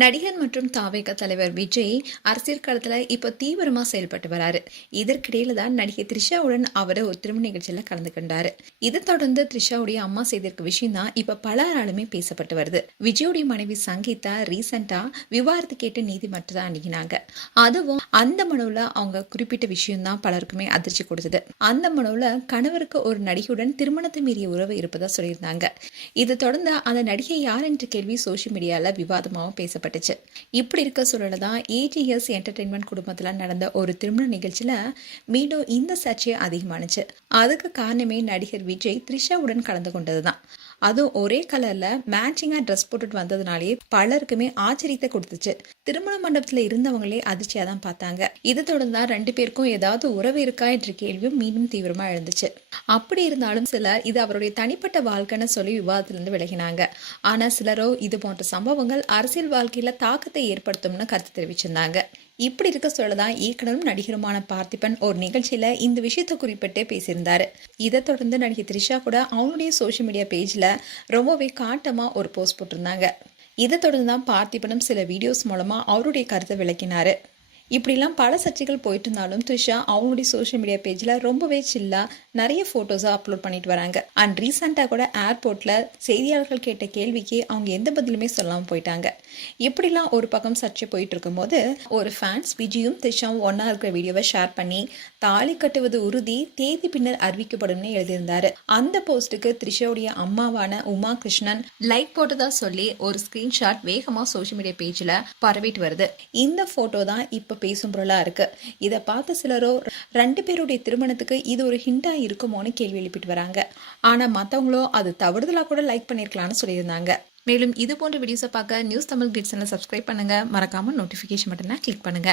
நடிகர் மற்றும் தாவேக தலைவர் விஜய் அரசியல் களத்துல இப்ப தீவிரமா செயல்பட்டு வராரு. இதற்கிடையில தான் நடிகை த்ரிஷாவுடன் அவர் ஒரு திருமண நிகழ்ச்சியில கலந்து கொண்டாரு. இதை தொடர்ந்து த்ரிஷாவுடைய அம்மா செய்திருக்க விஷயம் தான் இப்ப பலராலுமே பேசப்பட்டு வருது. விஜயோடைய மனைவி சங்கீதா ரீசெண்டா விவாகரத்து கேட்டு நீதிமன்றத்தை அணுகினாங்க. அதுவும் அந்த மனுவில் அவங்க குறிப்பிட்ட விஷயம் தான் பலருக்குமே அதிர்ச்சி கொடுத்தது. அந்த மனுவில் கணவருக்கு ஒரு நடிகையுடன் திருமணத்தை மீறிய உறவு இருப்பதா சொல்லியிருந்தாங்க. இதை தொடர்ந்து அந்த நடிகை யார் என்ற கேள்வி சோசியல் மீடியால விவாதமாகவும் பேசப்பட்டது. இப்படி இருக்க சூழல தான் ஏஜிஎஸ் என்டர்டெயின்மெண்ட் குடும்பத்துல நடந்த ஒரு திருமண நிகழ்ச்சியில மீண்டும் இந்த சர்ச்சை அதிகமானுச்சு. அதுக்கு காரணமே நடிகர் விஜய் த்ரிஷாவுடன் கலந்து கொண்டதுதான். அதுவும் ஒரே கலர்ல மேட்சிங்கா ட்ரெஸ் போட்டுட்டு வந்ததுனாலே பலருக்குமே ஆச்சரியத்தை கொடுத்துச்சு. திருமண மண்டபத்துல இருந்தவங்களே அதிர்ச்சியா தான் பார்த்தாங்க. இதை தொடர்ந்து தான் 2 பேருக்கும் ஏதாவது உறவு இருக்கா என்ற கேள்வியும் மீண்டும் தீவிரமா எழுந்துச்சு. அப்படி இருந்தாலும் சிலர் இது அவருடைய தனிப்பட்ட வாழ்க்கைன்னு சொல்லி விவாதத்திலிருந்து விலகினாங்க. ஆனா சிலரோ இது போன்ற சம்பவங்கள் அரசியல் வாழ்க்கையில தாக்கத்தை ஏற்படுத்தும்னு கருத்து தெரிவிச்சிருந்தாங்க. இப்படி இருக்க சொல்லதான் இயக்குனரும் நடிகருமான பார்த்திபன் ஒரு நிகழ்ச்சியில இந்த விஷயத்தை குறிப்பிட்டே பேசியிருந்தாரு. இதை தொடர்ந்து நடிகை த்ரிஷா கூட அவங்களுடைய சோசியல் மீடியா பேஜ்ல ரொம்பவே காட்டமா ஒரு போஸ்ட் போட்டிருந்தாங்க. இதை தொடர்ந்து தான் பார்த்திபனும் சில வீடியோஸ் மூலமா அவருடைய கருத்தை விளக்கினாரு. இப்படிலாம் பல சர்ச்சைகள் போயிட்டு இருந்தாலும் த்ரிஷா அவங்களுடைய சோஷியல் மீடியா பேஜில் ரொம்பவே சில்லா நிறைய ஃபோட்டோஸை அப்லோட் பண்ணிட்டு வராங்க. அண்ட் ரீசெண்டாக கூட ஏர்போர்ட்டில் செய்தியாளர்கள் கேட்ட கேள்விக்கு அவங்க எந்த பதிலுமே சொல்லாமல் போயிட்டாங்க. இப்படிலாம் ஒரு பக்கம் சர்ச்சை போயிட்டு இருக்கும்போது ஒரு ஃபேன்ஸ் விஜயும் த்ரிஷாவும் ஒன்றா இருக்கிற வீடியோவை ஷேர் பண்ணி தாலி கட்டுவது உறுதி, தேதி பின்னர் அறிவிக்கப்படும்னு எழுதியிருந்தாரு. அந்த போஸ்ட்டுக்கு த்ரிஷாவுடைய அம்மாவான உமா கிருஷ்ணன் லைக் போட்டதா சொல்லி ஒரு ஸ்கிரீன்ஷாட் வேகமாக சோஷியல் மீடியா பேஜில் பரவிட்டு வருது. இந்த ஃபோட்டோ தான் இப்போ பேசும் பொருளா இருக்கு. இதை பார்த்த சிலரோ 2 பேருடைய திருமணத்துக்கு இது ஒரு ஹிண்டா இருக்குமோன்னு கேள்வி எழுப்பிட்டு வராங்க. ஆனா மற்றவங்களோ அது தவறுதலா கூட லைக் பண்ணிருக்கலாம்னு சொல்லியிருந்தாங்க. மேலும் இது போன்ற வீடியோஸை பார்க்க நியூஸ் தமிழ் கிட்ஸ் சப்ஸ்கிரைப் பண்ணுங்க. மறக்காம நோட்டிஃபிகேஷன் பட்டனை கிளிக் பண்ணுங்க.